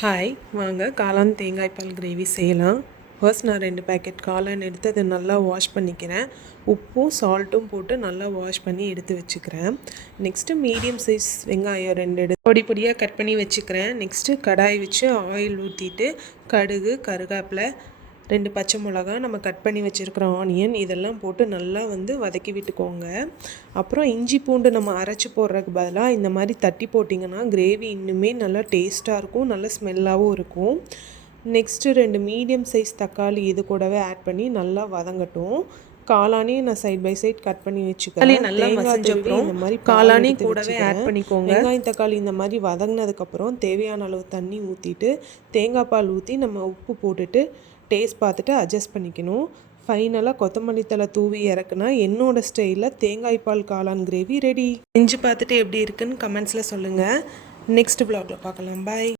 Hi, வாங்க காளான் தேங்காய் பால் கிரேவி செய்யலாம். ஃபர்ஸ்ட் நான் 2 பேக்கெட் காளான் எடுத்து அதை நல்லா வாஷ் பண்ணிக்கிறேன். உப்பும் சால்ட்டும் போட்டு நல்லா வாஷ் பண்ணி எடுத்து வச்சுக்கிறேன். நெக்ஸ்ட்டு மீடியம் சைஸ் வெங்காயம் 2 எடுத்து பொடி பொடியாக கட் பண்ணி வச்சுக்கிறேன். நெக்ஸ்ட்டு கடாய் வச்சு ஆயில் ஊற்றிட்டு கடுகு, கருவேப்பிலை, 2 பச்சை மிளகா, நம்ம கட் பண்ணி வச்சுருக்கிற ஆனியன் இதெல்லாம் போட்டு நல்லா வதக்கி விட்டுக்கோங்க. அப்புறம் இஞ்சி பூண்டு நம்ம அரைச்சி போடுறதுக்கு பதிலாக இந்த மாதிரி தட்டி போட்டிங்கன்னா கிரேவி இன்னுமே நல்லா டேஸ்ட்டாக இருக்கும், நல்ல ஸ்மெல்லாகவும் இருக்கும். நெக்ஸ்ட்டு 2 மீடியம் சைஸ் தக்காளி இது கூடவே ஆட் பண்ணி நல்லா வதங்கட்டும். காளானையும் நான் சைட் பை சைட் கட் பண்ணி வச்சுக்கிறேன். நல்லா மசிஞ்சப்புறம் இந்த மாதிரி காளானி கூடவே ஆட் பண்ணிக்கோங்க. வெங்காயம் தக்காளி இந்த மாதிரி வதங்கினதுக்கப்புறம் தேவையான அளவு தண்ணி ஊற்றிட்டு தேங்காய் பால் ஊற்றி நம்ம உப்பு போட்டுட்டு டேஸ்ட் பார்த்துட்டு அட்ஜஸ்ட் பண்ணிக்கணும். ஃபைனலாக கொத்தமல்லி தழை தூவி இறக்குனா என்னோடய ஸ்டைலில் தேங்காய் பால் காளான் கிரேவி ரெடி. செஞ்சு பார்த்துட்டு எப்படி இருக்குன்னு கமெண்ட்ஸில் சொல்லுங்கள். நெக்ஸ்ட் வ்ளாகில் பார்க்கலாம். பாய்.